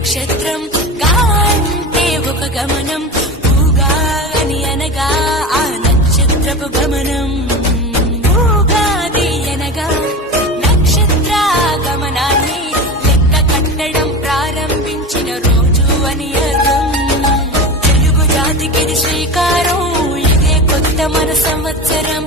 నక్షత్రం గా అంటే ఒక గమనం ఊగా అని అనగా ఆ నక్షత్రపు గమనం ఊగాది అనగా నక్షత్ర గమనాన్ని లెక్క కట్టడం ప్రారంభించిన రోజు అని అర్థం తెలుగు జాతికి శ్రీకారం ఇదే కొత్త మన సంవత్సరం